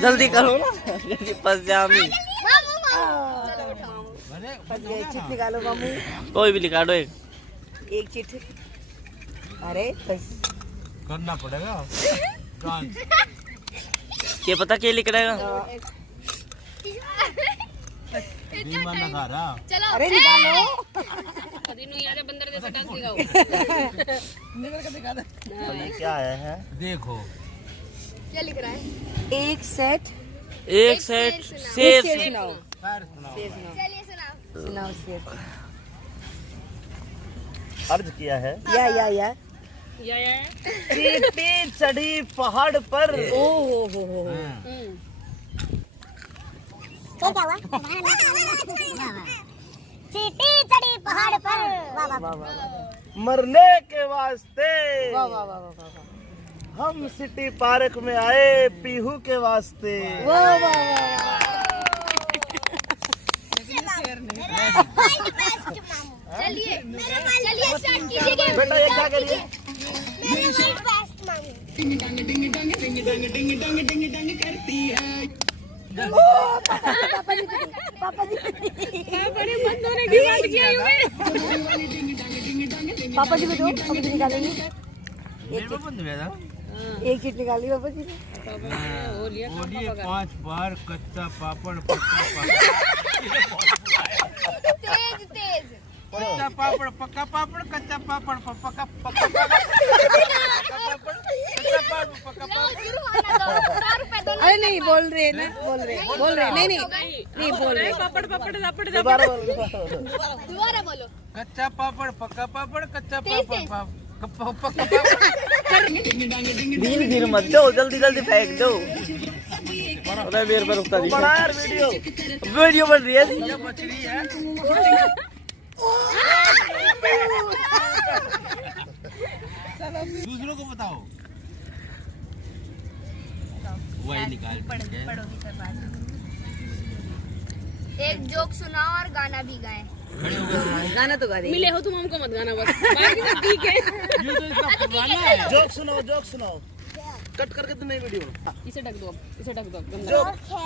जल्दी करो ना, जल्दी फंस जामी। चिट निकालो मामू। कोई भी निकालो एक चिट। अरे बस करना पड़ेगा। क्या पता क्या लिख रहेगा। चलो अरे निकालो। बंदर जैसा डांस दिखाओ। निकल के दिखा दे। ये क्या आया है देखो क्या लिख रहा है? एक सेट शेर शेर सुनाओ। चलिए सुनाओ शेर। अर्ज किया है। या चींटी चढ़ी पहाड़ पर। ओ हो। चींटी चढ़ी पहाड़ पर। मरने के वास्ते वाह वाह वाह वाह हम सिटी पार्क में आए पीहू के वास्ते। वाह वाह वाह। चलिए स्टार्ट कीजिए। बेटा ये क्या करिए। पापा जी बड़े बंदों ने डिमांड किया हुए। पापा जी को दो। पापा जी निकालेंगे। एक चिट निकाली पापा जी ने। बोलिए 5 बार कच्चा पापड़ पक्का पापड़। तेज कच्चा पापड़ पक्का पापड़ कच्चा पापड़ पक्का पक्का अरे नहीं बोल रहे ना बोल रहे नहीं बोल रहे पापड़ दोबारा बोलो। कच्चा पापड़ पक्का पापड़ कच्चा पापड़ पक्का धीरे धीरे मत दो, जल्दी जल्दी फेंक दो। अरे मेरे पर रुकता बड़ा यार वीडियो बन रही है। मछली है। दूसरों को बताओ। वही निकाल। एक जोक सुनाओ और गाना भी गाए। गाना तो गा दे। मिले हो तुम हमको मत गाना बस। बाकी सब ठीक है। ये तो इसका पुराना है। जोक सुनाओ कट करके तुम्हें वीडियो। इसे ढक दो। जोक है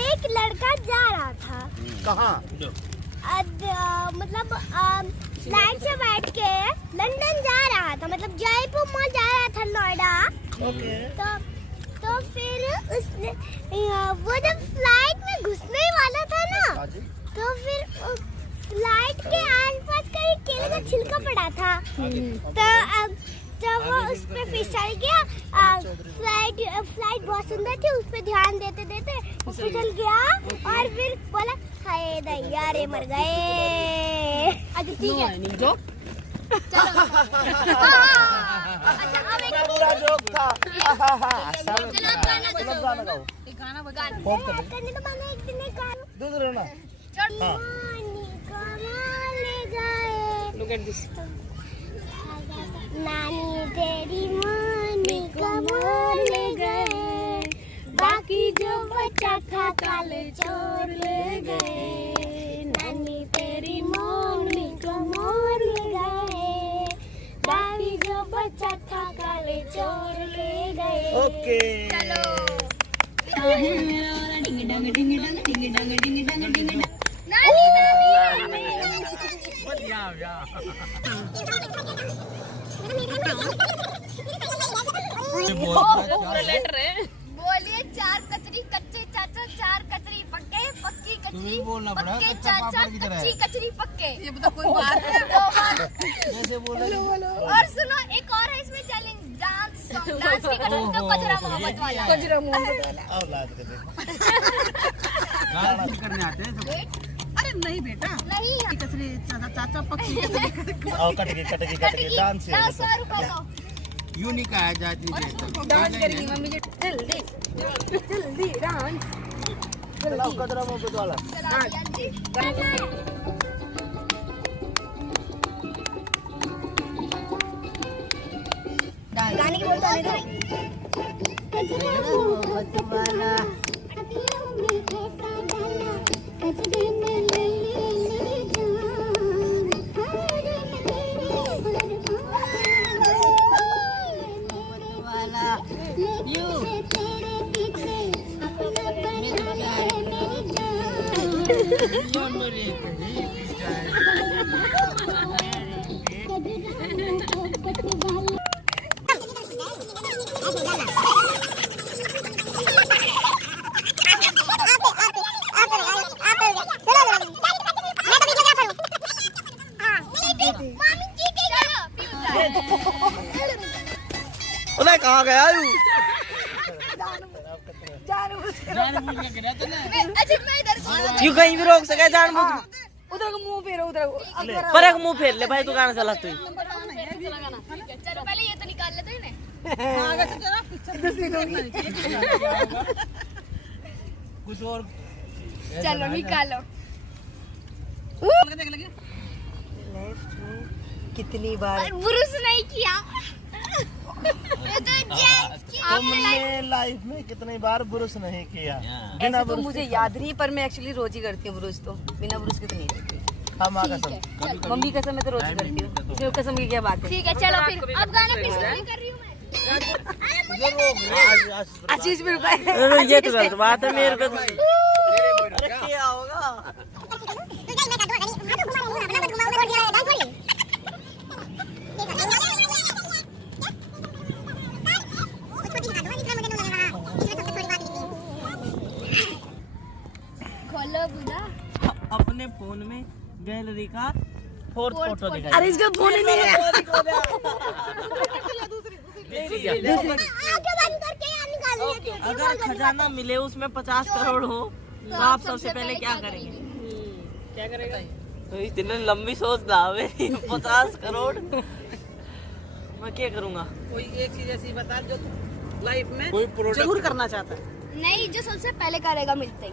एक लड़का जा रहा था कहाँ। मतलब फ्लाइट से बैठ के लंदन जा रहा था, मतलब जयपुर मॉल जा रहा था, नोएडा। ओके। तो फिर उसने वो जब फ्लाइट में घुसने वाला था ना, तो फिर फ्लाइट के आसपास कहीं केले का छिलका पड़ा था। तो जब वो उस पे फिसल गया, फ्लाइट बहुत सुंदर थी, उस पे ध्यान देते देते वो फिसल गया और फिर बोला हाय दैया रे मर गए। अच्छा ठीक है जोक। चलो अच्छा अब एक पूरा जोक था। चलो गाना गाओ। करने तो बना एक दिन एक गाना। दूसरा ना। हाँ। Look at this. नानी तेरी मानी कमर ले गए, बाकी जो बचा था काले चोर ले गए। नानी तेरी मानी कमर ले गए, बाकी जो बचा था काले चोर ले गए। ओके। चलो लेटर है। बोलिए चार कचरी कच्चे चाचा, चार कचरी पक्के, पक्की कचरी पक्के चाचा, कच्ची कचरी पक्के। ये बता कोई बात है। कैसे बोलो। और सुनो एक और है इसमें चैलेंज, डांस भी कर सकते हो, कजरा मोहब्बत वाला। औलाद के देखो। डांस करने आते हैं सब। अरे नहीं बेटा नहीं कचरे चाचा पक्की आओ कट गई डांस है। 100 रुपए दो। यूनिक है जाती है। डांस करेगी मम्मी जी। जल्दी डांस चलाओ कदरा मोहब्बत वाला। गाने की बोलता है उन्हें कहाँ गया यू? क्यों कहीं भी रोक सके जानबूझ? उधर को मुंह फेरो, उधर को। पर एक मुंह फेर ले भाई, तू कहाँ चला तू? चलो पहले ये तो निकाल लेते हैं ना। कुछ और चलो निकालो। कितनी बार ब्रुश नहीं किया। ये तो जेंट्स की तुमने लाइफ में कितनी बार ब्रश नहीं किया? ऐसे तो मुझे याद नहीं, पर मैं एक्चुअली रोज ही करती हूँ ब्रुश, तो बिना ब्रुश के तो नहीं करती। हम आगे सब मम्मी कसम मैं तो रोज ही करती हूँ, इसमें कसम की क्या बात है। ठीक है चलो फिर अब गाना फिर से कर रही हूँ मैं। आशीष भी रुका है। ये तो गलत बात है मेरे को। अरे क्या होगा? खोलो बुला। अपने फोन में गैलरी का फोर्थ फोटो दिखाई। अरे इसका फोन ही नहीं है। आगे बंद करके यार निकाल लिया। अगर खजाना मिले उसमें 50 करोड़ हो तो आप सबसे पहले क्या करेंगे? क्या करेगा? तो इतनी लंबी सोच ना हमें। 50 करोड़ मैं क्या करूँगा? कोई एक चीज ऐसी बता जो लाइफ में कोई प्रोडक्ट जरूर करना चाहता है। नहीं जो सबसे पहले करेगा मिलते ही।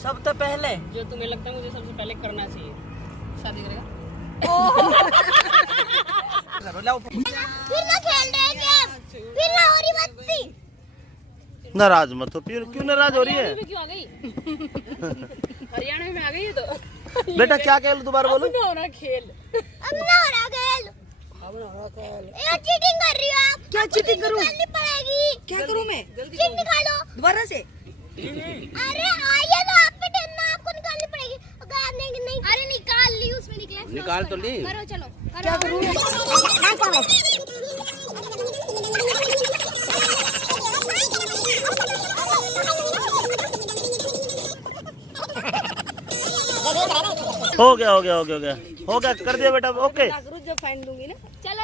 सबसे पहले जो तुम्हें लगता है मुझे सबसे पहले करना चाहिए, शादी करेगा। फिर ना खेल रहे हैं गेम, फिर ना हो रही मस्ती। नाराज मत हो। क्यों नाराज हो रही है? क्यों आ गई? हरियाणा में आ गई है तो। बेटा क्या खेल, दोबारा बोलो। अब ना हो रहा खेल। अब ना हो रहा खेल। ये चीटिंग कर रही हो आप। क्या चीटिंग करूं? निकालनी पड़ेगी। क्या करूं मैं? चीट निकालो। दोबारा से। अरे आइए तो आप पे टेन आपको निकालनी पड़ेगी। अगर आपने नहीं अरे निकाल ली, उसमें निकला। निकाल तो ली। करो चलो करो। क्या करूं? हो गया हो गया हो गया हो गया हो गया, कर दिया बेटा। ओके जब फाइन दूंगी ना। चलो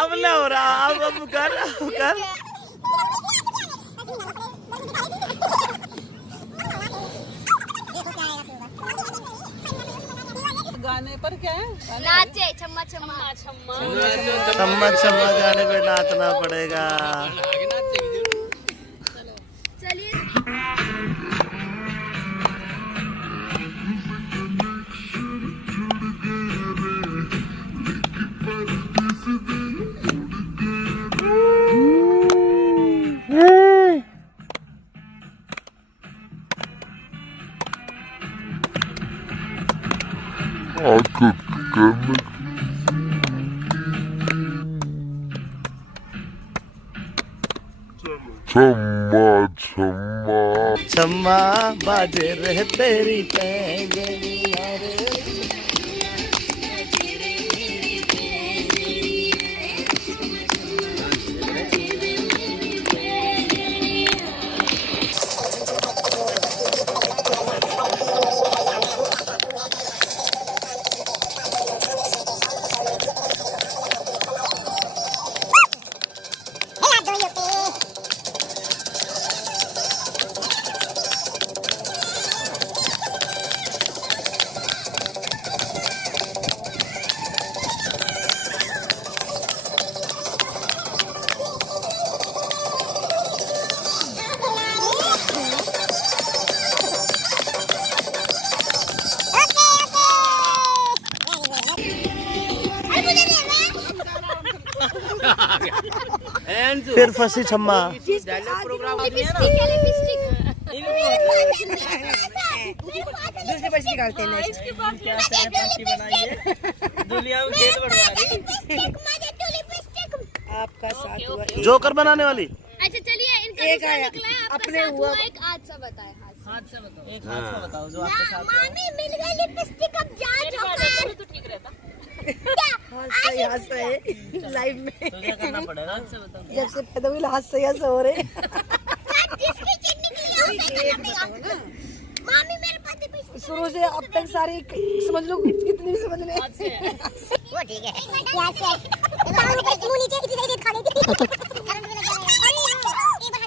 अब ना हो रहा। अब कर गाने पर क्या है? नाचे छम्मा छम्मा छम्मा। चम्मच गाने पे नाचना पड़ेगा। चलिए छम्मा बाजे रहे तेरी पैंजनिया रे। फिर फंसी छम्मा। लिपस्टिक है लिपस्टिक। दूसरे पैसे निकालते हैं। दुनिया में खेल बढ़वा रही। आपका साथ हुआ। जोकर बनाने वाली। अच्छा चलिए इनका एक निशान आया, निकला है। आपका अपने साथ हुआ। हुआ एक हादसा बताए। हादसा बताओ। एक हाथ से बताओ जो आपके साथ हुआ। मामी मिल गई लिपस्टिक। अब जा जोकर। तो ठीक रहता। हंस रहे लाइव में। तो क्या करना पड़ेगा? जब से पैदा हुई हंस हो रहे। जिसकी चिट निकली है उसे करना पड़ेगा। मामी मेरे पास भी पैसे शुरू से अब तक सारी समझ लो कितनी भी समझ ले। वो ठीक है। Yes yes. मुंह नीचे इतनी सारी खा गई थी। एक बार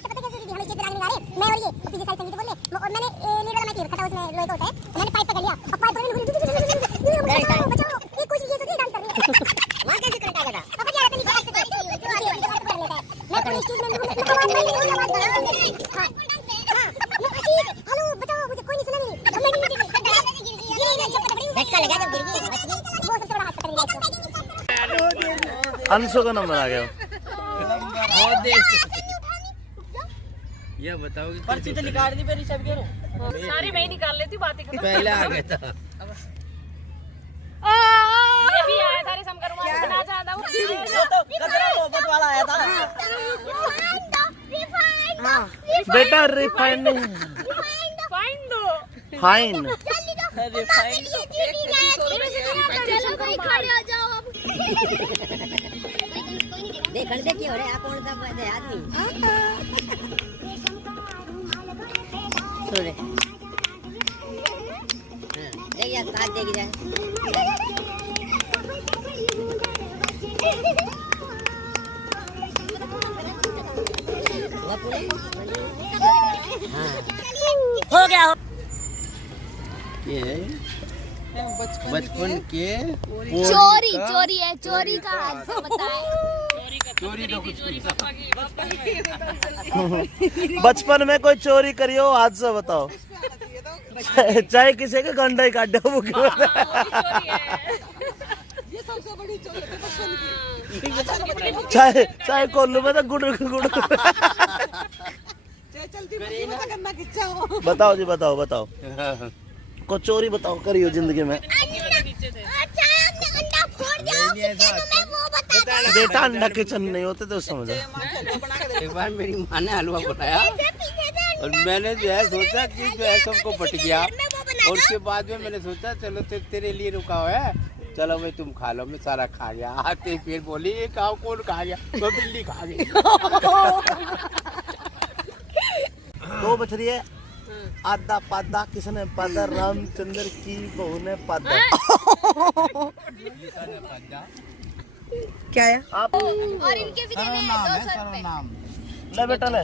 पता कैसे हुई हमें चित्र आने वाले मैं और ये पीछे साइड संगीत बोले और मैंने लीड वाला मैं खटा उसमें लोहे का होता है मैंने पाइप पकड़ लिया अब पाइप पकड़ बचाओ ये कुछ ये सोचिए डांस कर रही है वहां कैसे करंट आ गया था अब क्या नहीं कर सकते मैं पुलिस स्टेशन में आवाज हेलो बचाओ मुझे कोई नहीं सुना नहीं अब मैं गिर गई झटका लगा जब गिर गई वो सबसे बड़ा हादसा कर दिया। अंशु का नंबर आ गया। बहुत देर ये बताओ कि पर्ची तो निकाल दी मेरी सब के सारी मैं ही निकाल लेती बातें कर। पहले आ गया था। ये भी आया था रे शंकर मामा इतना ज्यादा वो तो कचरा मोहब्बत वाला आया था। बेटा रिफाइंड नहीं, फाइन दो। फाइन। रिफाइंड चलो भाई खड़े हो जाओ अब देख खड़े देखिए हो रे आप कौन सा आदमी सुन रे देखिए साथ देखी जाए हो गया। ये बचपन के चोरी चोरी है चोरी का हादसा बताए चोरी का कुछ बचपन में कोई चोरी करी हो हादसा बताओ। चाहे किसी के गंडा ही काट दो वो क्यों? चाहे चाहे कोल्लू में तो गुड़ गुड़। बताओ जी बताओ बताओ को चोरी बताओ करियो जिंदगी में। अच्छा आपने अंडा फोड़ दिया किचन में वो बता बेटा अंडा किचन नहीं होते तो समझो। एक बार मेरी माँ ने हलवा बनाया और मैंने जो है सोचा कि जो है सबको पट गया और उसके बाद में मैंने सोचा चलो तेरे लिए रुका हुआ है चलो भाई तुम खा लो। मैं सारा खा गया आते फिर बोली ये खाओ कौन खा गया तो बिल्ली खा गई। दो बच रही है आधा पादा किसने पादा रामचंद्र की बहू ने पादा। क्या है? आप और इनके भी देने हैं 200 रुपए ले बेटा ले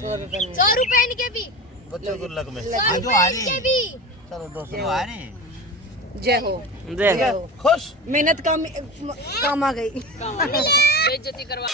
100 रुपए इनके भी बच्चों को लग में 100 रुपए इनके भी चलो 200 जय हो खुश मेहनत काम आ गई। बेइज्जती करवा